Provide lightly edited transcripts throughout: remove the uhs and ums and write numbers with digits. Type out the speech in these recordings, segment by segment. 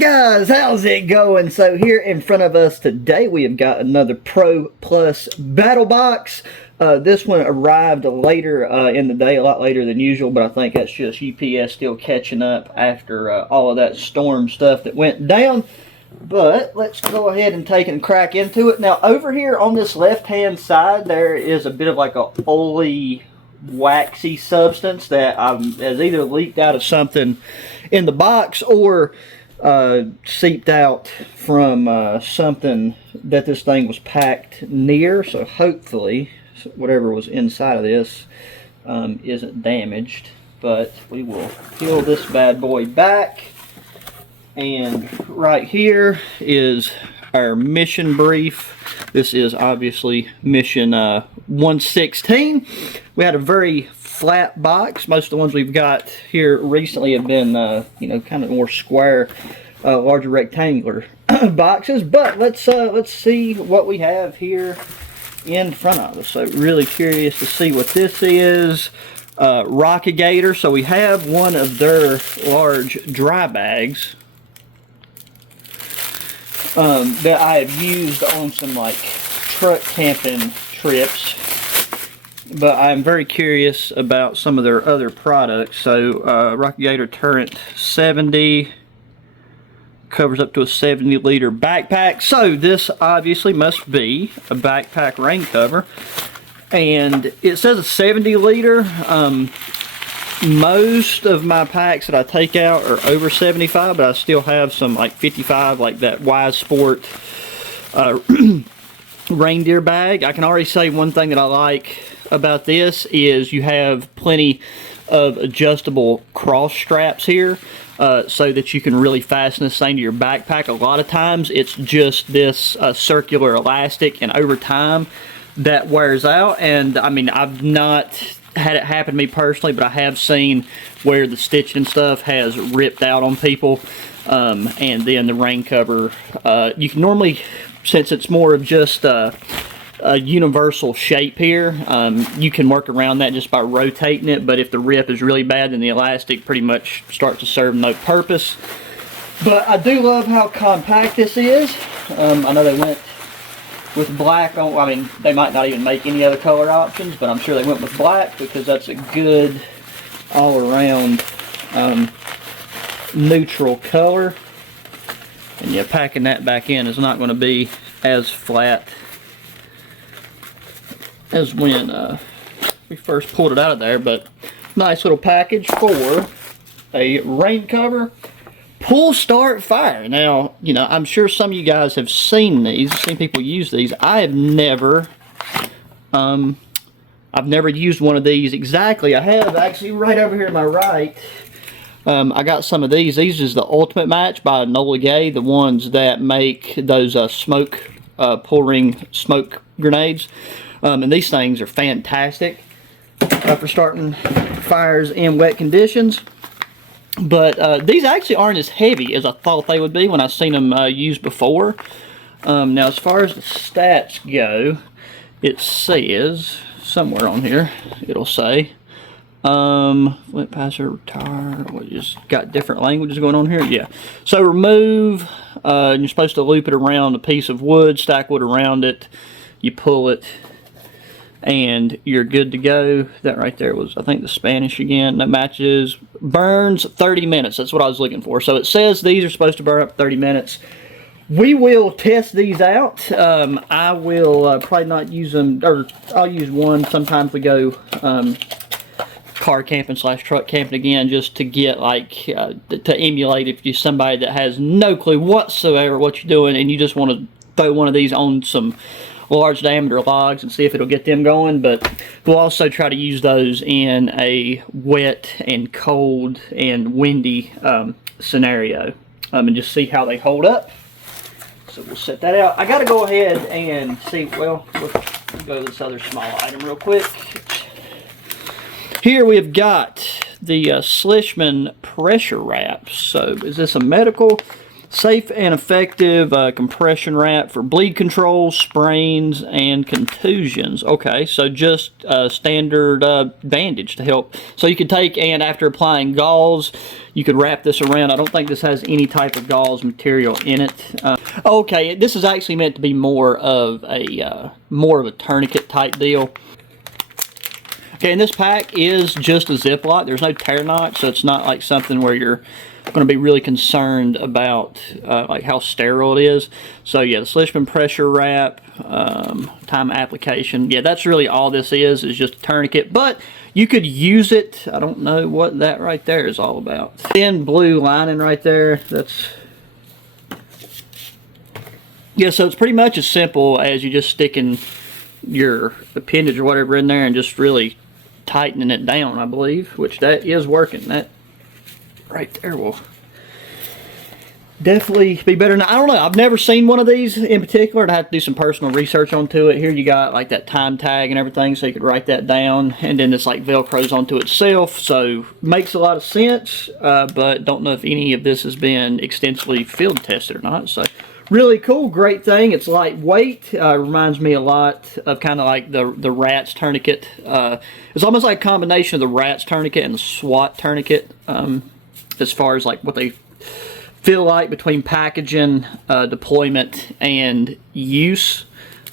Guys, how's it going? So here in front of us today we have got another Pro Plus battle box. This one arrived later in the day, a lot later than usual, but I think that's just UPS still catching up after all of that storm stuff that went down. But let's go ahead and take a crack into it. Now over here on this left hand side there is a bit of like a oily, waxy substance that has either leaked out of something in the box or seeped out from something that this thing was packed near. So hopefully whatever was inside of this isn't damaged. But we will peel this bad boy back, and right here is our mission brief. This is obviously mission 116. We had a very flat box. Most of the ones we've got here recently have been, you know, kind of more square, larger rectangular boxes. But let's see what we have here in front of us. So really curious to see what this is. Rockigator. So we have one of their large dry bags that I have used on some like truck camping trips, but I'm very curious about some of their other products. So Rockigator Turret 70 covers up to a 70-liter backpack. So this obviously must be a backpack rain cover, and it says a 70-liter. Most of my packs that I take out are over 75, but I still have some like 55, like that Wise Sport reindeer bag. I can already say one thing that I like about this is you have plenty of adjustable cross straps here, so that you can really fasten this thing to your backpack. A lot of times it's just this circular elastic, and over time that wears out. And I mean, I've not had it happen to me personally, but I have seen where the stitching and stuff has ripped out on people, and then the rain cover, you can normally, since it's more of just a universal shape here, you can work around that just by rotating it. But if the rip is really bad, then the elastic pretty much starts to serve no purpose. But I do love how compact this is. I know they went with black on. I mean, they might not even make any other color options, but I'm sure they went with black because that's a good all-around neutral color. And yeah, packing that back in is not going to be as flat as when we first pulled it out of there. But nice little package for a rain cover. Pull start fire. Now, you know, I'm sure some of you guys have seen these, seen people use these. I have never, I've never used one of these exactly. I have actually right over here to my right. I got some of these. These is the Ultimate Match by Enola Gay, the ones that make those smoke pull ring smoke grenades. And these things are fantastic for starting fires in wet conditions. But these actually aren't as heavy as I thought they would be when I've seen them used before. Now, as far as the stats go, it says, somewhere on here, it'll say, flint passer, retire, what, just got different languages going on here? Yeah. So remove, you're supposed to loop it around a piece of wood, stack wood around it, you pull it, and you're good to go. That right there was, I think, the Spanish again. That matches. Burns 30 minutes. That's what I was looking for. So it says these are supposed to burn up 30 minutes. We will test these out. I will probably not use them, or I'll use one. Sometimes we go car camping / truck camping again, just to get like to emulate if you're somebody that has no clue whatsoever what you're doing and you just want to throw one of these on some large diameter logs and see if it'll get them going. But we'll also try to use those in a wet and cold and windy scenario, and just see how they hold up. So we'll set that out. I gotta go ahead and see, well, we'll go to this other small item real quick. Here we've got the Slishman pressure wraps. So is this a medical? Safe and effective compression wrap for bleed control, sprains, and contusions. Okay, so just standard bandage to help. So you could take, and after applying gauze, you could wrap this around. I don't think this has any type of gauze material in it. Okay, this is actually meant to be more of a tourniquet type deal. Okay, and this pack is just a Ziploc. There's no tear notch, so it's not like something where you're going to be really concerned about like how sterile it is. So yeah, the Slishman pressure wrap, time application. Yeah, that's really all this is just a tourniquet. But you could use it. I don't know what that right there is all about. Thin blue lining right there. That's, yeah, so it's pretty much as simple as you just sticking your appendage or whatever in there and just really tightening it down, I believe, which that is working. That right there will definitely be better. Now, I don't know, I've never seen one of these in particular. I'd have to do some personal research onto it. Here you got like that time tag and everything, so you could write that down, and then it's like velcros onto itself, so makes a lot of sense, but don't know if any of this has been extensively field tested or not. So really cool, great thing. It's lightweight. Reminds me a lot of kind of like the Rat's tourniquet. It's almost like a combination of the Rat's tourniquet and the SWAT tourniquet, as far as like what they feel like between packaging, deployment, and use,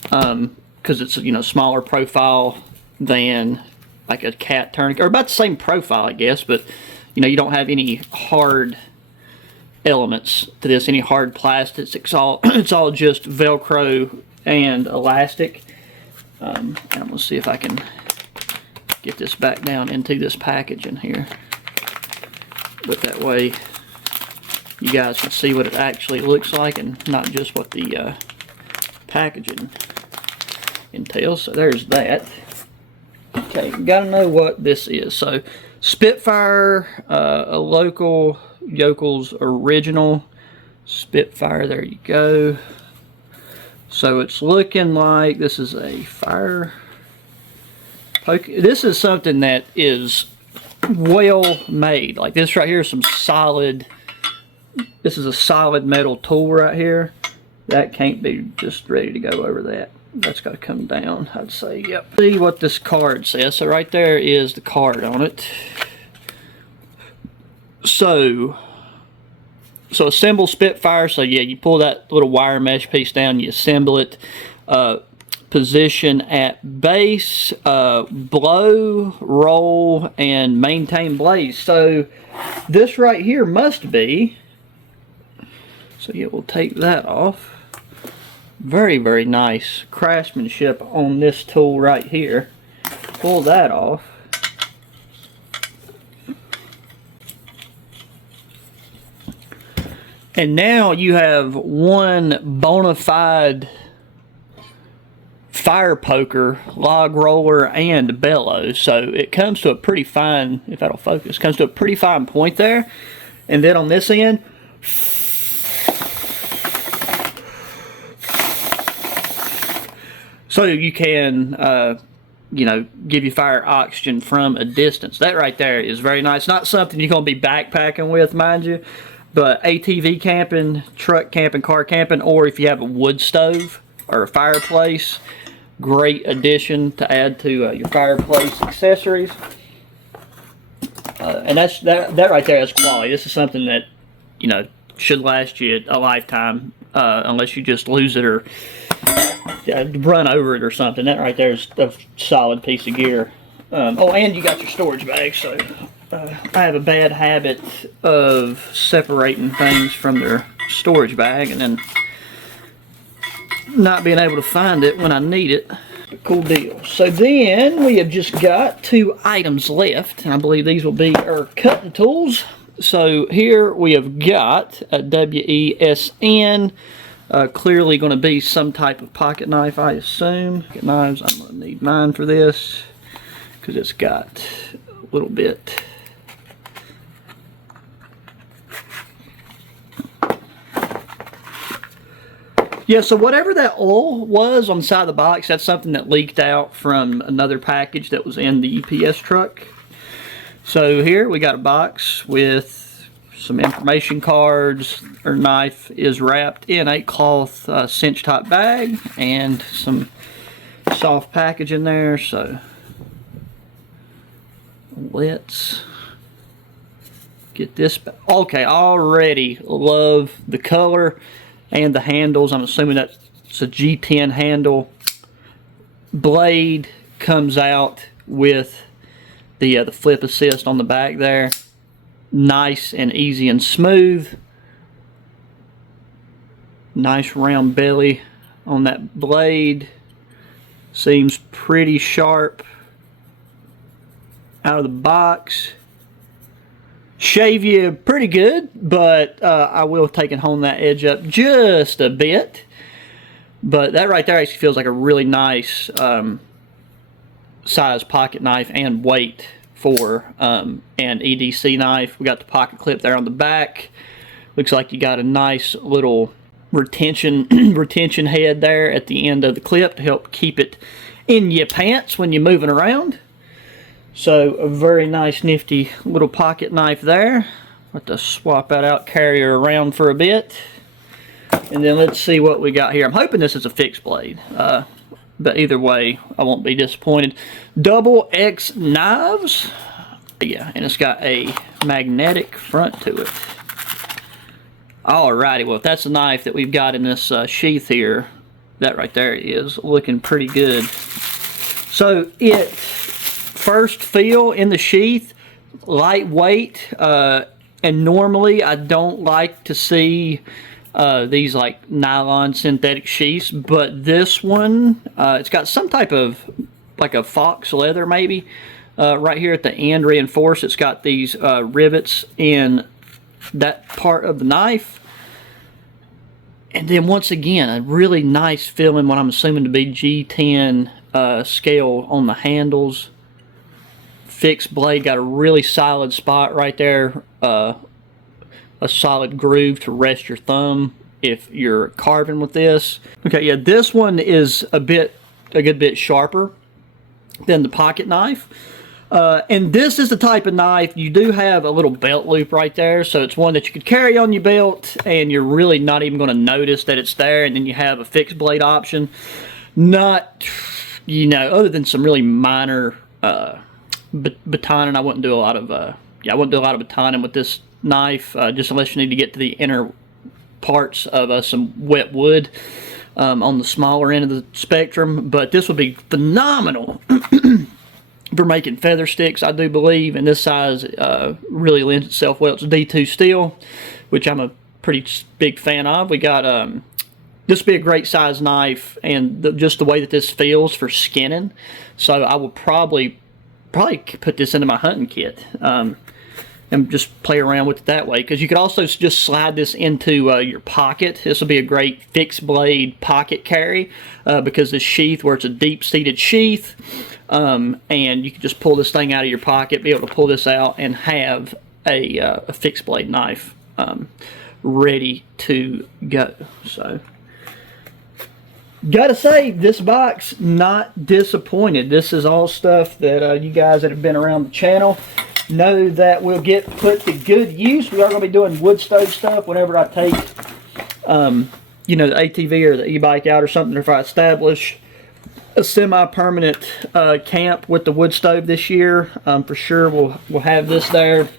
because it's, you know, smaller profile than like a cat tourniquet, or about the same profile, I guess, but you know, you don't have any hard elements to this, any hard plastics. It's all just Velcro and elastic. And I'm gonna see if I can get this back down into this packaging here, but that way you guys can see what it actually looks like and not just what the packaging entails. So there's that. Okay, gotta know what this is. So Spitfire, a local Yokel's original Spitfire, there you go. So it's looking like this is a fire poke. This is something that is well made. Like this right here is some solid, this is a solid metal tool right here. That can't be just ready to go over that. That's got to come down, I'd say. Yep. See what this card says. So right there is the card on it. So assemble Spitfire. So yeah, you pull that little wire mesh piece down, you assemble it. Position at base, blow, roll, and maintain blaze. So this right here must be, so yeah, we'll take that off. Very, very nice craftsmanship on this tool right here. Pull that off. And now you have one bona fide fire poker, log roller, and bellows. So it comes to a pretty fine, if that'll focus, comes to a pretty fine point there. And then on this end, so you can, you know, give your fire oxygen from a distance. That right there is very nice. Not something you're going to be backpacking with, mind you, but ATV camping, truck camping, car camping, or if you have a wood stove or a fireplace, great addition to add to your fireplace accessories. And that right there is quality. This is something that, you know, should last you a lifetime, unless you just lose it or run over it or something. That right there is a solid piece of gear. Oh, and you got your storage bag. So I have a bad habit of separating things from their storage bag and then not being able to find it when I need it. Cool deal. So then we have just got 2 items left, and I believe these will be our cutting tools. So here we have got a WESN, clearly going to be some type of pocket knife, I assume. Pocket knives, I'm going to need mine for this because it's got a little bit. Yeah, so whatever that oil was on the side of the box, that's something that leaked out from another package that was in the UPS truck. So here we got a box with some information cards. Our knife is wrapped in a cloth cinch top bag and some soft package in there. So let's get this back. Okay, I already love the color and the handles. I'm assuming that's a G10 handle. Blade comes out with the flip assist on the back there. Nice and easy and smooth. Nice round belly on that blade. Seems pretty sharp out of the box. Shave you pretty good, but I will have taken home that edge up just a bit. But that right there actually feels like a really nice size pocket knife and weight for an EDC knife. We got the pocket clip there on the back. Looks like you got a nice little retention head there at the end of the clip to help keep it in your pants when you're moving around. So a very nice nifty little pocket knife there. Let to swap that out, carry her around for a bit. And then let's see what we got here. I'm hoping this is a fixed blade. But either way, I won't be disappointed. Double X knives. Yeah, and it's got a magnetic front to it. Alrighty, well if that's the knife that we've got in this sheath here, that right there is looking pretty good. So it first feel in the sheath, lightweight, and normally I don't like to see these like nylon synthetic sheaths, but this one, it's got some type of like a fox leather maybe right here at the end reinforced. It's got these rivets in that part of the knife, and then once again a really nice feeling, what I'm assuming to be G10 scale on the handles. Fixed blade, got a really solid spot right there, a solid groove to rest your thumb if you're carving with this. Okay, yeah, this one is a good bit sharper than the pocket knife. And this is the type of knife, you do have a little belt loop right there, so it's one that you could carry on your belt and you're really not even going to notice that it's there. And then you have a fixed blade option. Not, you know, other than some really minor batoning, I wouldn't do a lot of batoning with this knife, just unless you need to get to the inner parts of some wet wood on the smaller end of the spectrum. But this would be phenomenal for making feather sticks, I do believe, and this size really lends itself well. It's D2 steel, which I'm a pretty big fan of. We got this would be a great size knife, and just the way that this feels for skinning. So I will probably put this into my hunting kit and just play around with it that way, because you could also just slide this into your pocket. This will be a great fixed blade pocket carry because this sheath, where it's a deep-seated sheath, and you can just pull this thing out of your pocket, be able to pull this out and have a fixed blade knife ready to go. So gotta say, this box, not disappointed. This is all stuff that you guys that have been around the channel know that will get put to good use. We are going to be doing wood stove stuff whenever I take you know, the ATV or the e-bike out or something, or if I establish a semi-permanent camp with the wood stove this year. For sure we'll have this there.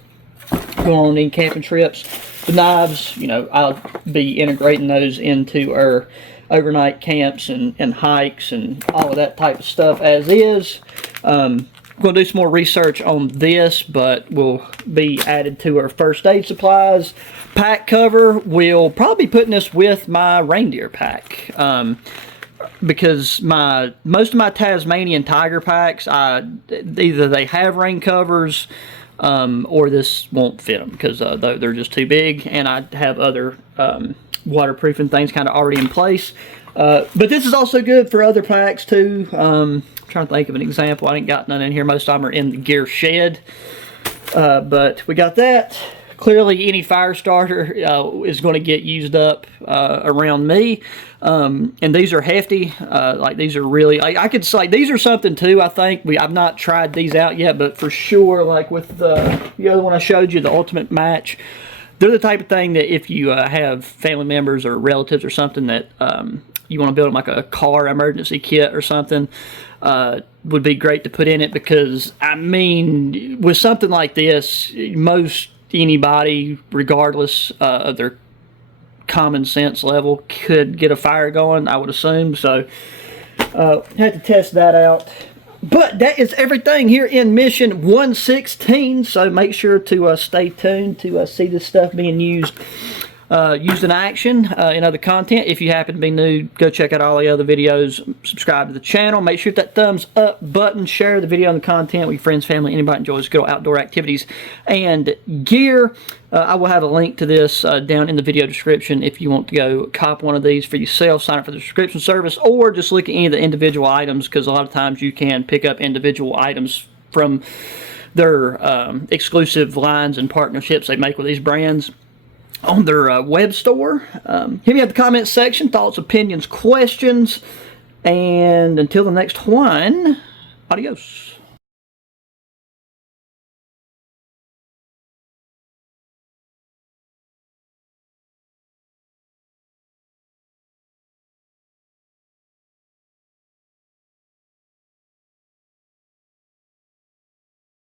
Going on any camping trips. The knives, you know, I'll be integrating those into our overnight camps and hikes and all of that type of stuff as is. Going to do some more research on this, but will be added to our first aid supplies. Pack cover, we'll probably be putting this with my reindeer pack. Because most of my Tasmanian tiger packs, either they have rain covers or this won't fit them because they're just too big, and I have other waterproofing things kind of already in place. But this is also good for other packs too. Trying to think of an example. I ain't got none in here. Most of them are in the gear shed. But we got that. Clearly, any fire starter is going to get used up around me. And these are hefty. Like these are really, I could say these are something too. I think I've not tried these out yet, but for sure, like with the other one I showed you, the Ultimate Match, they're the type of thing that if you have family members or relatives or something that you want to build them like a car emergency kit or something, would be great to put in it, because I mean, with something like this, most anybody, regardless of their common sense level, could get a fire going, I would assume. So had to test that out. But that is everything here in mission 116, so make sure to stay tuned to see this stuff being used in action in other content. If you happen to be new, go check out all the other videos, subscribe to the channel, make sure that thumbs up button, share the video and the content with your friends, family, anybody enjoys good outdoor activities and gear. I will have a link to this down in the video description if you want to go cop one of these for yourself, sign up for the subscription service, or just look at any of the individual items, because a lot of times you can pick up individual items from their exclusive lines and partnerships they make with these brands on their web store. Hit me up in the comments section, thoughts, opinions, questions, and until the next one, adios.